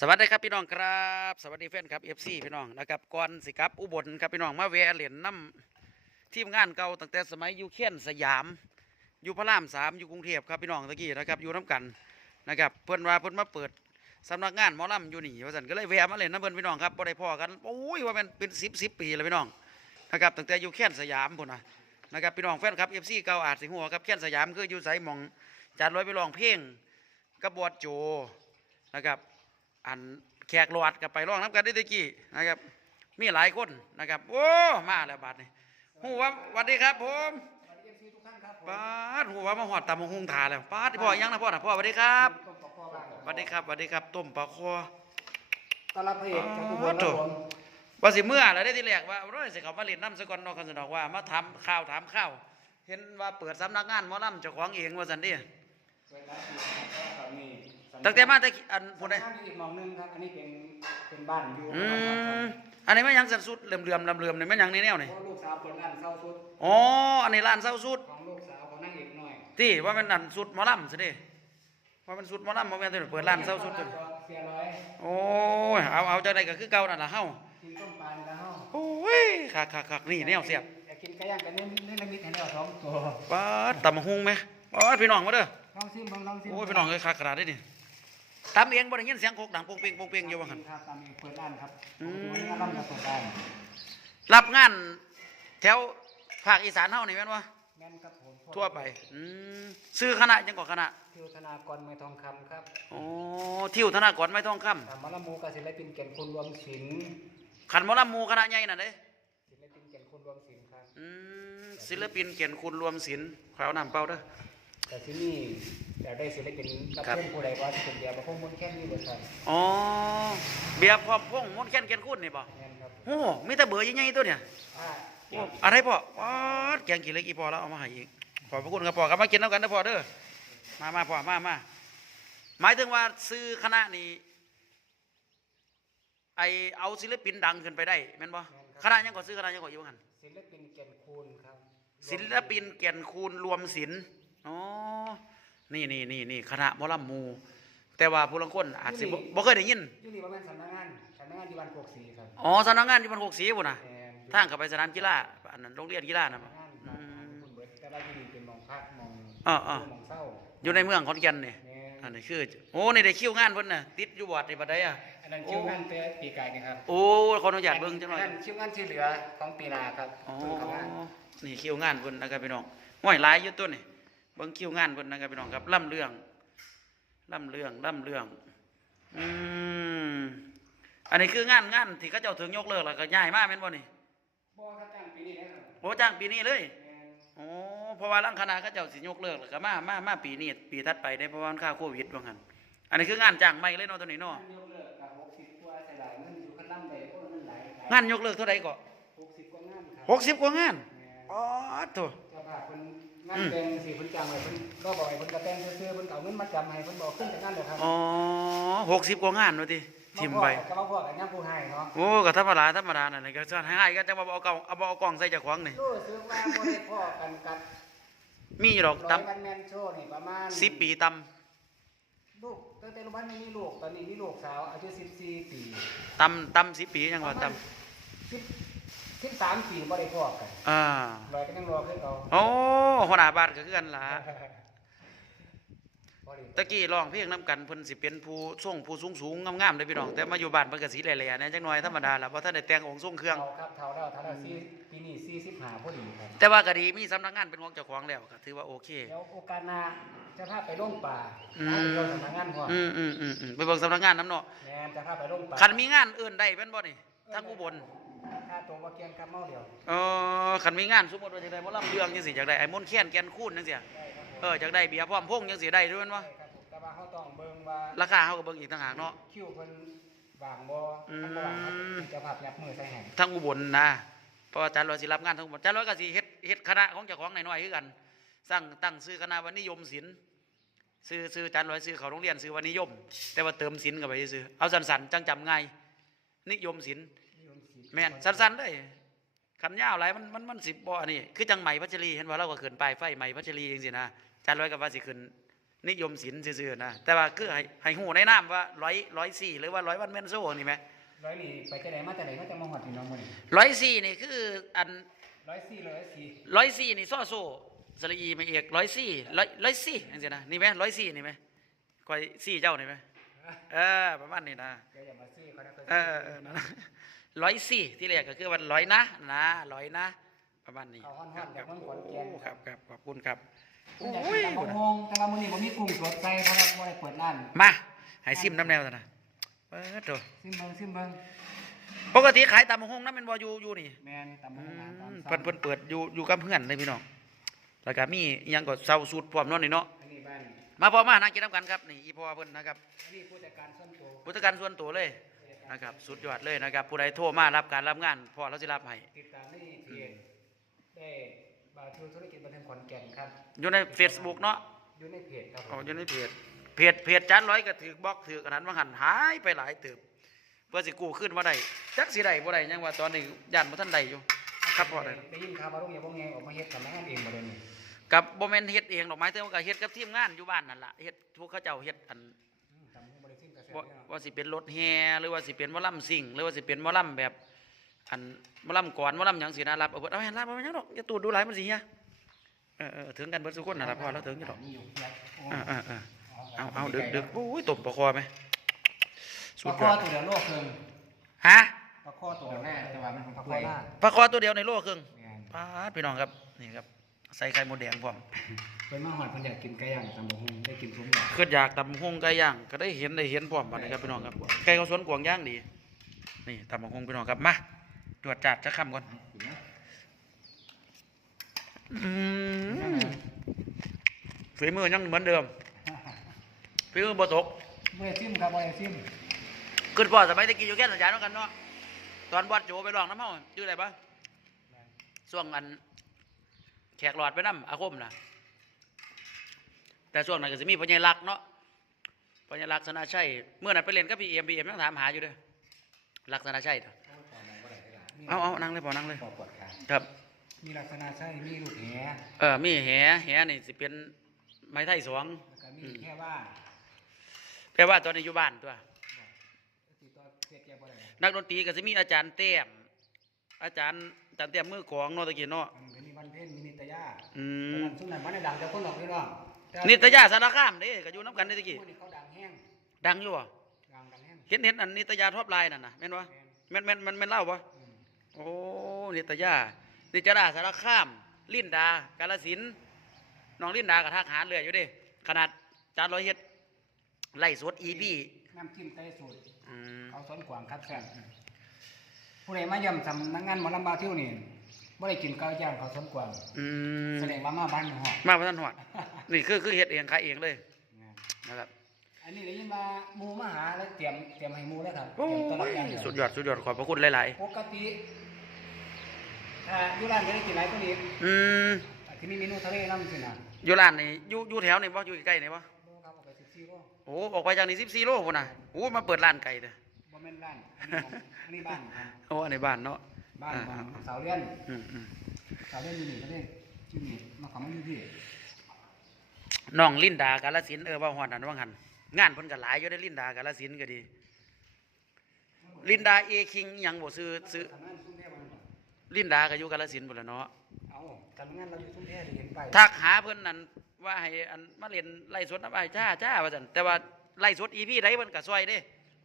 สวัสดีครับพี่น้องครับ สวัสดีแฟนครับเอฟซีพี่น้องนะครับก่อนสิครับอุบลครับพี่น้องมาแวะเหรียญน้ำทีมงานเก่าตั้งแต่สมัยยูเขียนสยามอยู่พระรามสามอยู่กรุงเทพครับพี่น้องตะกี้นะครับอยู่น้ำกันนะครับเพื่อนว่าเพื่อนมาเปิดสำนักงานหมอลำอยู่นี่ว่าสันก็เลยแวะมาเล่นน้ำเพื่อนพี่น้องครับบ่ได้พอกันโอ้ยว่ามันเป็นสิบสิบปีแล้วพี่น้องนะครับตั้งแต่อยู่เขียนสยามพุ่นนะนะครับพี่น้องแฟนครับเอฟซีเก่าอาจสิหัวครับเขียนสยามคืออยู่ไสหมองจัดร้อยไปร้องเพลงกระบวดโจนะครับ อันแขกหลอดกับไปร้องน้ำกันได้ตะกี้นะครับ มีหลายคนนะครับโอ้มาแล้วบัดนี้หูว่าสวัสดีครับผมป้าดหูว่ามาหอดตามหงถาแล้วป้าดพ่อยังนะพ่อนะพ่อสวัสดีครับสวัสดีครับสวัสดีครับต้มปลาคอต้อนรับพระเอกจากอุบลโอ้คโหรับผมว่าสิเมื่อแล้วได้ที่แรกว่าร้อยสิเขามาเรียนน้ำสกอนนอกกันสนอกว่ามาทำข้าวถามข้าว เห็นว่าเปิดสำนักงานหมอลำเจ้าของเองว่าสันเดี ตั้งแต่มาแต่อันพูดได้สำนักงานอยู่อีกหมองหนึงครับ อันนี้เป็นเป็นบ้านอยู่อืครับมอันนี้ไม่ยังสันสุดเหลื่อมๆลำเลื่อมๆนี่ไม่ยังนี่แนวนี่เพราะลูกสาวเปิดร้านเศร้าสุดอ๋ออันนี้ร้านเศร้าสุดของลูกสาวของนางเอกหน่อยที่ว่ามันอันสุดหมอลำสิเด้ว่ามันสุดหมอลำบ่แม่นตัวเปิดร้านเศร้าสุดตัวเสียร้อยโอ้ยเอาเอาจังไดก็คือเก่านั่นล่ะเฮากินต้มปลาในแล้วโอ้ยคักๆๆนี่แนวเสียบอยากกินไก่ย่างกันเน้นเน้นละมิดให้แล้วสองตัวปาดตำบักหุ่งไหมปาดพี่น้องมาเด้อลองซิมเบิ่งลองซิมโอ้ยพี่น้องเอ้ยคักขนาดนี้นี่ ตำเองบ่ได้ยินเสียงโคกดังโปงเปงโปงเปงอยู่ว่าหั่นครับตามเองเปิดร้านครับอืมวันนี้เราจะเปิดร้านรับงานแถวภาคอีสานเฮานี่แม่นบ่แม่นครับผมทั่วไปอืมชื่อคณะจังกว่าคณะทิวธนากรเมืองทองคำครับโอ้ทิวธนากรไม้ทองคำทำมะละมูกับศิลปินเก่นคุณรวมศิลป์ขันหมอลำหมู่คณะใหญ่นั่นเด้ศิลปินเก่นคุณรวมศิลป์ครับอืมศิลปินเกียรติคุณรวมศิลป์ขอเอาน้ำเปล่าเด้อ แต่ที่นี่อยากได้ศิลปินรับครับเชิญผู้ใดว่าที่เป็นเดียวมาพงมนต์แค่นี้เบิดครับอ๋อเบียร์พร้อมพงมนต์แค้นเกียนคุณนี่ป่ะแม่นครับโอ้มีแต่เบอร์ใหญ่ๆตัวเนี่ยอ่าโอ้อะไรพ่อป๊าดแกงกี่เล็กอีพอแล้วเอามาให้อีกขอบพระคุณครับพ่อครับมากินน้ำกันนะพ่อเด้อมามาพ่อมามาหมายถึงว่าซื้อคณะนี้ไอเอาศิลปินดังขึ้นไปได้แม่นบ่คณะยังก่อซื้อคณะยังก่ออยู่กันศิลปินเก่นคุณครับศิลปินเกียรติคุณรวมศิลป์ อ๋อ นี่นี่นี่นี่คณะหมอลำหมู แต่ว่าผู้ลางคนอาจสิบ่บ่เคยได้ยิน อยู่นี่ประมาณสำนักงานสำนักงานที่บ้านโคกศรีครับอ๋อสำนักงานอยู่บ้านโคกศรีพุ่นน่ะแม่นทางเข้าไปสนามกีฬาอันนั้นโรงเรียนกีฬานะสำนักงานอืบ้านมคุณเบิดแต่ว่าอยู่นี่เป็นหมองพักหมองอ่าอ่าหมองเศร้าอยู่ในเมืองขอนแก่นนี่แม่นอันนี้คือ โอ้นี่ได้คิวงานเพิ่นน่ะติดอยู่บอดนี่บัดใดอะ อันนั้นคิวงานแต่ปีกายนี่ครับโอ้ขออนุญาตเบิ่งจังหน่อยอันนั้นคิวงานที่เหลือของปีหนาครับอ๋อ เพิ่งเข้ามานี่คิวงานเพิ่นนะครับพี่น้องห้อยหลายอยู่ตัวนี่ เบิ่งคิวงานเพิ่นนะครับพี่น้องครับล่ำเรื่องล่ำเรื่องล่ำเรื่องอืมอันนี้คืองานงานที่เขาเจ้าถึงยกเลิกแล้วก็ย้ายมาแม่นบ่นี่บ่ครับจ้างปีนี้นะครับโอ้จ้างปีนี้เลยแม่นโอ้เพราะว่าร่างคณะเขาเจ้าสิยกเลิกแล้วก็มามามาปีนี้ปีถัดไปได้เพราะว่ามันค่าโควิดว่างั้นอันนี้คืองานจ้างใหม่เลยเนาะตัวนี้เนาะงานยกเลิกกับ60กว่าใส่หลายเงินอยู่คันลำใดโอ้เงินหลายหลายงานยกเลิกเท่าไหร่ก็60กว่างานครับหกสิบกว่างานแม่นอ๋อตัว เจ้าภาพเพิ่นงานแต่งสิเพิ่นจ้างไว้เพิ่นก็บอกให้เพิ่นก็แต่งซื่อๆเพิ่นก็เอาเงินมาจำให้เพิ่นบอกขึ้นจากงานเด้อครับอ๋อหกสิบกว่างานวะทีทิมไปก็มาพวกกับย่างผู้ให้เนาะโอ้ก็ธรรมดาธรรมดานั่นแหละก็จะให้ก็จะมาเอากล่องเอาเอากล่องใส่เจากของนี่รู้สึกว่าบ่ได้พ่อกันกับมีอยู่ดอกร้อยตวันแมนโชว์นี่ประมาณำสิบปีตลูกตั้งแต่ลูกบ้านมีลูกตอนนี้มีลูกสาวอายุ14ปีำตำตำสิบปียังว่าต 10 13ปีบ่ได้พ่อกันำอ่าร้อยก็ยังรอคือเขาโอ้หัวหน้าบ้านก็คือกันล่ะบ่ได้ตะกี้ร้องเพลงน้ำกันเพิ่นสิเป็นผู้ทรงผู้สูงสูงๆงามๆเลยพี่น้องแต่มาอยู่บ้านเพิ่นก็สีแหล่ๆเนี่ยจังน้อยธรรมดาล่ะเพราะท่านได้แต่งองค์ทรงเครื่องเท่าครับเท่าแล้วเท่าแล้วสี่ปีนี้45พอดีครับแต่ว่าก็ดีมีสำนักงานเป็นของเจ้าของแล้วก็ถือว่าโอเคเดี๋ยวโอกาสหน้าจะพาไปโรงป่าอืมเอาไปเที่ยวสำนักงานพ่อออืมอืมอืมอืมไปเบิ่งสำนักงานน้ำเนาะแม่นจะพาไปโรงป่าคันมีงานอื่นได้เป็นบ่นี่ทั้งอุบล ค่าตัวบ่เกียงกับเมาเดียวเออคันมีงานสมมติว่าจะได้หมอลำเรื่องจังสิจากได้ไอ้มนต์แค้นแกนคูนจังสิได้ครับผมเออจากได้เบียร์พร้อมพงษ์จังสิได้ด้วยแม่นบ่ได้ครับผมแต่ว่าเขาต้องเบิ่งว่าราคาเฮาก็เบิ่งอีกต่างหากเนาะ คิวเพิ่นวางบ่อืมถ้าบ่วางเขาจะภาพยับมือใส่ให้ทั้งอุบลนะเพราะว่าอาจารย์ร้อยสิรับงานทั้งหมดอาจารย์ร้อยก็สิเฮ็ดเฮ็ดคณะของเจ้าของน้อยๆคือกันสร้างตั้งชื่อคณะว่านิยมศิลป์ชื่อชื่ออาจารย์ร้อยชื่อเขาโรงเรียนชื่อว่านิยม แต่ว่าเติมศิลป์เข้าไปซื่อๆเอาสั้นๆจังจำง่ายนิยมศิลป์นิยมศิลป์ แม่นสั้นๆเลยคันยาวหลายมันมันมันสิบ่อันนี้คือจังใหม่พัชรีเห็นว่าเราก็ขึ้นป้ายไฟใหม่พัชรีจังซี่นะอาจารย์ร้อยก็ว่าสิขึ้นนิยมศิลป์ซื่อๆนะแต่ว่าคือให้ให้หูในน้ำว่าร้อยร้อยสี่หรือว่าร้อยวันแม่นโซ่นี่ไหมร้อยนี่ไปจะไหนมาแต่ไหนมาแต่มาหอดพี่น้องมื้อนี้ร้อยสี่นี่คืออันร้อยสี่ร้อยสี่ร้อยสี่นี่ซ่อโซ่สระอีไม่เอกร้อยสี่ร้อยร้อยสี่จังซี่นะนี่ไหมร้อยสี่นี่ไหมคอยสี่เจ้านี่ไหมเออประมาณนี้นะเดี๋ยวอย่ามาซี่เขานะเออ เออเออนั่นนะร้อยสี่ที่เรียกก็คือวันร้อยนะนะร้อยนะ ประมาณนี้เขาฮ้อนคฮ้รัอบนคจากรับเมืองขอนแก่นโอ้ครับครับขอบคุณครับโอ้ยโอ้ยตำบักฮงแต่ว่ามื้อนี้บ่มีกุ้งสดใส่เพราะว่าบ่ได้เปิดร้านมาให้ซิมน้ำแนวซะนะเปิดตัวซิมเบิ่งซิมเบิ่งปกติขายตามหงน้ำเป็นบอยู่อยู่นี่ แม่นตำบักอืฮงอาหารตามมสั่งเพิ่นเพิ่นเปิดอยู่อยู่กับเพื่อนเลยพี่น้อง แล้วก็มีอิหยังก็เซาสูตรพร้อมเนาะนี่เนาะ อันนี้บ้านมาพอมานั่งกินน้ำกันครับนี่อีพ่อเพิ่นนะครับอันนี้ผู้จัดการส่วนตัวผู้จัดการส่วนตัวเลย นะครับ สุดยอดเลยนะครับ ผู้ใดโทรมารับการรับงานพ่อเราสิรับให้ติดตามในเพจได้บาทูธุรกิจบันเทิงขอนแก่นครับอยู่ใน Facebook เนาะอยู่ในเพจครับผเอามอยู่ในเพจเพจเพจจานร้อยก็ถือบล็อกถือกระนั้นว่าหันหายไปหลายเติบเพื่อสิกู้ขึ้นมาได้จักสิได้บ่ได้ยังว่าตอนนี้ย่านบ่ทันได้อยู่ ครับพ่อได้ ได้ยินข่าวว่าโรงเรียนบ่ไงออกมาเฮ็ดสำนักงานเองบ่ได้นี่กับบ่แม่นเฮ็ดเองดอกไม้แต่ว่าก็เฮ็ดกับทีมงานอยู่บ้านนั่นล่ะเฮ็ดทุกเขาเจ้าเฮ็ดอันอืมทำให้ บ่ได้สิ้นกระแสบ่เนาะว่าสิเป็นรถแห่หรือว่าสิเป็นหมอลำซิ่งหรือว่าสิเป็นหมอลำแบบอันหมอลำก่อนหมอลำหยังสินะรับเอาเบิดเอาให้รับเอาไว้ยังดอกอย่าตูดดูหลายมันสิเฮียเออเออถึงกันเบิดทุกคนน่ะล่ะพ่อแล้วถึงอยู่ดอกมีอยู่เพียบโอ้เออเออเออเอาเอาดึกดึกโอ้ยตบประคอไหมปสุลาดคยออดตัวเดียวโลกครึ่งฮะปลาคอตัวเดียวแน่แต่ว่ามันเป็นปลาคอหน้าประคอตัวเดียวในโลกครึ่งแม่นปาดพี่น้องครับนี่ครับใส่ไข่มดแดงพร้อม เพิ่นมาฮอดเพิ่นอยากกินไก่ย่างตำบักหุ่งได้กินทุกอย่างคืออยากตำหงไก่ย่างก็ได้เห็นได้เห็นพร้อมบัดนี้ครับพี่น้องครับไก่เขาสวนกวางย่างดี นี่ตำหงพี่น้องครับมาตรวจจัดจะคำก่อนกินนะอืมฝีมือยังเหมือนเดิมฝีมือบ่ตกบ่ได้ซิมครับบ่ได้ซิมขึ้นพ่อสมัยตะกี้อยู่แค่สัญญาณกันเนาะตอนบอดโจไปลองน้ำเฮาชื่ออะไรปะช่วงอัน แขกหลอดไปน้ำอาคมนะ แต่ช่วงนั้นก็จะมีพญาลักษณ์เนาะพญาลักษณ์สนาชัยเมื่อนั้นไปเล่นกับพี่เอ็มพี่เอ็มยังถามหาอยู่เด้อลักษณะชัยเด้อเอาเอานั่งเลยพอนั่งเลยปอปวดขาครับ มีลักษณะใช่มีลูกแหเออมีแหแหนี่สิเป็นไม้ไทยสองแล้วก็มีแค่ว่าแปลว่าตอนนี้อยู่บ้านตัวติดต่อเสียแก่บ่ได้นักดนตรีก็จะมีอาจารย์เต้มอาจารย์อาจารย์เต้มมือกลองเนาะตะกี้เนาะอันนี้มีวันเพ็ญมีนิตยาอืตอนมนั้นซุ่มนั้นบ่ได้ดังแต่คนดอกพี่น้องแต่ นิตยาสารคามเด้ก็อยู่น้ำกันเด้ตะกี้พวนี้ เขาดังแห้งดังอยู่บ่ดังดังแห้งเห็นเห็นอันนิตยาท็อปไลน์นั่นน่ะแม่นบ่แม่นแม่นแม่นแม่นแม่นเล่าบ่อืมโอ้ นิตยา นิตยาสารคาม ลินดา กาฬสินธุ์น้องลินดาก็ทักหาเรื่อยอยู่เด้ ขนาดจานร้อยเฮ็ดไล่สดอีพีน้ำจิ้มไต้สูตรอืมเขาสวนกวางครับแซ่บผู้ใดมาเยี่ยมสำนักงานหมอลำบาเที่ยวนี่บ่ได้กินข้าวย่างเขาสวนกวางอืมแสดงว่ามาบ้านหอดมาพระท่านหอด นี่คือคือเฮ็ดเองขายเองเลยนะครับ อันนี้ได้ยินว่าหมูมาหาแล้วเตรียมเตรียมให้หมูแล้วครับโอ้เตรียมต้อนรับยอย่างเดียวสุดยอดสุดยอดขอบพระคุณหลายปกติถ้าอยู่ร้านจะได้กินหลายกว่านี้ๆอืมที่มีเมนูทะเลน้ำสินะอยู่ร้านนี่อยู่อยู่แถวนี่บ่อยู่ใกล้ๆนี่บ่บ่ครับเอาไปสิบสี่โลโอ้ออกไปจากนี่14โลพุ่นน่ะโอ้มาเปิดร้านไก่เด้อบ่แม่นร้านอันนี้ของอันนี้บ้านครับโอ้อันนี้บ้านเนาะบ้านขออ่างสาวเลี้ยนอืมอืม สาวเลี้ยนอยู่นี่ก็ได้ชื่อนี่มาขอมาอยู่ที่ น้องลินดากาลสินธุ์เออว่าฮอดนั่นว่างั้นงานเพิ่นก็หลายอยู่ได้ลินดากาลสินธุ์ก็ดี ลินดาเอคิงอิหยังบ่ซื้อซื้อทำงานซุ้มแพร่มันบ่ลินดาก็อยู่กาลสินธุ์พุ่นล่ะเนาะเอาทำงานเราอยู่ซุ้มแพร่ได้เห็นไปทักหาเพิ่นนั่นว่าให้อันมาเล่นไล่สดน้ำอ้ายจ้าจ้าว่าซั่นแต่ว่าไล่สด EP ใดเพิ่นก็ซอยเด้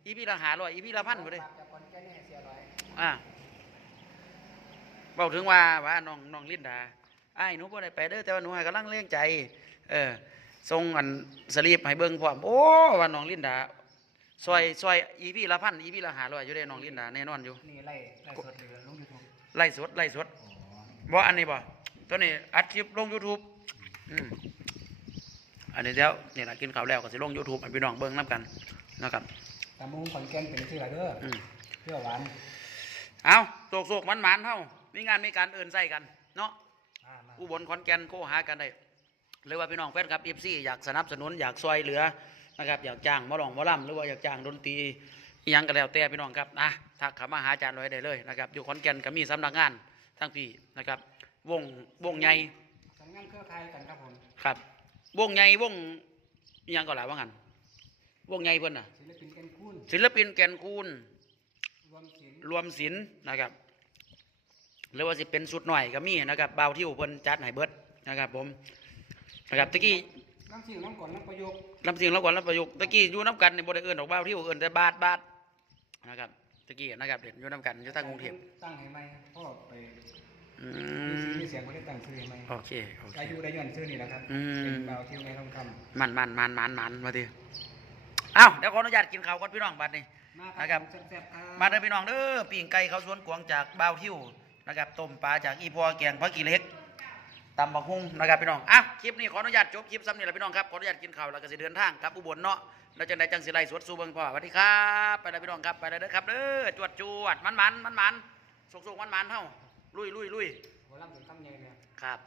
EP ละ500 EP ละพันพุ่นเด้ฝากจากคนแก่นี่ให้เสียร้อยอ่าเบาถึงว่าว่าน้องน้องลินดาไอ้ายหนูบ่ได้ไปเด้อแต่ว่าหนูให้กำลังเลี้ยงใจ เออส่งอันสลีปให้เบิ่งพร้อมโอ้ว่าน้องลินดาซอยซอยอีพีละพันอีพีละห้าร้อยอยู่ได้น้องลินดาแน่นอนอยู่นี่ไล่ไล่สดเลยลงยูทูบไล่สดไล่สดอ๋อบ่อันนี้บ่ตัวนี้อัดคลิปลง YouTube อืมอันนี้เดี๋ยวนี่ล่ะกินข้าวแล้วก็สิลง YouTube ให้พี่น้องเบิ่งนํกันนะครับตำมุงขอนแก่นเป็นชื่ออะไรเด้ออืมเพื่อหวานเอาโศกโศกมันมันๆเฮามีงานมีการเอิ้นใส่กัน เนาะอ่ามาอุบลขอนแก่นโคหากันได้ หรือว่าพี่น้องแฟนคลับเอฟซีอยากสนับสนุนอยากซอยเหลือนะครับอยากจ้างหมอลองหมอลำหรือว่าอยากจ้างดนตรีอิหยังก็แล้วแต่พี่น้องครับนะทักเข้ามาหาอาจารย์ร้อยได้เลยนะครับอยู่ขอนแก่นก็มีสำนักงานทั้งพี่นะครับ วงวงใหญ่ทำงานเครือข่ายกันครับผมครับ วงใหญ่วงอิหยังก็หลายว่างั้นวงใหญ่เพิ่นน่ะศิลปินแกันคูณศิลปินแก่นคูณรวมศิลป์รวมศิลป์นะครับหรือว่าสิเป็นสุดหน่อยก็มีนะครับบ่าวที่เพิ่นจัดให้เบิดนะครับผม นะครับตะกี้น้ำสิ่งน้ำก่อนน้ำประโยคลำเสียงแล้วก่อนลำประยุกต์ตะกี้อยู่น้ำกันในบ่ได้เอิ้นดอกบ่าวที่เอิ้นแต่บาทบาทนะครับตะกี้นะครับเด่นอยู่น้ำกันอยู่ทางกรุงเทพตั้งให้ไหมพ่อไปอืมีมเสียงเขาได้ตั้งชื่อให้ไหมโอเคโอเค อายุได้ย้อนชื่อนี่แหละครับอืม เป็นบ่าวเที่ยวในทองคมันมันมันมันมันมาดิเอ้าเดี๋ยวขออนุญาตกินข้าวก่อนพี่น้องบัดนี้ำมานะครับ แซ่บๆครับมาเด้อพี่น้องเด้อปิ้งไก่ข้าวสวนกวางจากบ่าวทิวนะครับต้มปลาจากอีพัวแกงผักกีเหล็ก ตำบักหุ่งนะครับพี่น้องอะคลิปนี้ขออนุญาตจบคลิปซ้ำนี่แหละพี่น้องครับขออนุญาตกินข้าวแล้วก็สิเดินทางกลับอุบลเนาะแล้วจังไดจังสิไล่สวดสู่เบิ่งพ่อสวัสดีครับไปแล้วพี่น้องครับไปแล้วเด้อครับเด้อจวดจวดมันมันมันมันสุกสุกมันมันเฮาลุยลุยลุยหัวลำถึงคำใหญ่เนี่ยครับ